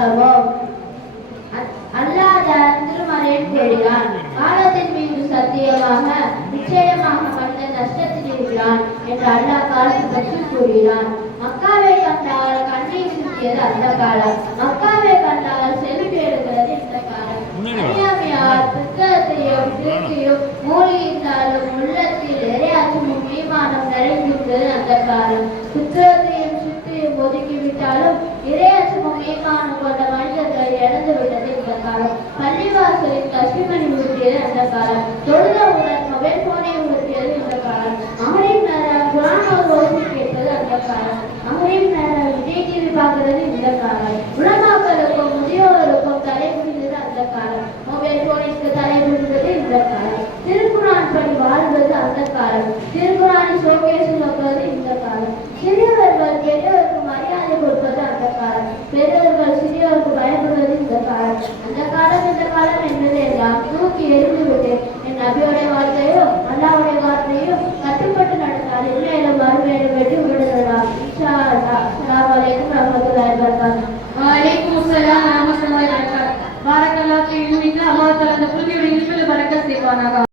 உதவும் அல்லாத திருமறையில் கூறுகிறான் காலத்தின் மீது சத்தியமாக நிச்சயமாக மனித நஷ்டத்தில் இருக்கிறான் என்று அல்லாஹ் காலத்தை பற்றி கூறுகிறான் மக்காவை கண்ட அவர் கண்ணை சுற்றியது அந்த காலம். மக்காவை கண்ட செல்வி எடுக்கிறது இந்த காலம். அநியாமையார் புத்தகத்தையும் திருப்தியும் மூலிகின்றாலும் உள்ளத்தில் எரையாற்றும் மீமானம் நிறைந்திருந்தது அந்த காலம். புத்தகத்தை பள்ளிவாசலில் கசிமணி உறுத்தியது அந்த காலம். தொழுதவுடன் மொபைல் போனை உறுத்தியது அந்த காலம். மகளிர் நேரம் குரான் ஓசி கேட்பது அந்த காலம். மகளிர் நேரம் விஜய் டிவி பார்க்கிறது இந்த காலம். உலமாக்களுக்கும் முதியோருக்கும் தலை புரிந்தது அந்த காலம். மொபைல் போனிற்கு தலை புரிந்தது இந்த காலம். திருக்குறான் படி வாழ்வது அந்த காலம். திருக்குறானை ஷோகேஸில் வைப்பது இந்த காலம். சிறியவர்கள் பெரியவருக்கு மரியாதை கொடுப்பது அந்த காலம். பெரியவர்கள் கண்ணுக்கு எறும்பு விட்டேன் என் நபியோட வாழ்க்கையும் அல்லாவுடைய வார்த்தையும் கட்டுப்பட்டு நடந்தால் இன்றையில மறுமையில வெற்றி விடுதலா இன்ஷா அல்லா அஸ்லாம் வலைக்கும் ரஹமத்துல்லாஹி வபரகாத்துஹு வலைக்கும் அஸ்ஸலாம் ரஹமத்துல்லாஹி வபரகாத்துஹு பாரக்கல்லாஹு ஃபீ இல்மிக அல்லாஹ் தஆலா அந்த புதிய இல்மில பரக்கத் செய்வானாக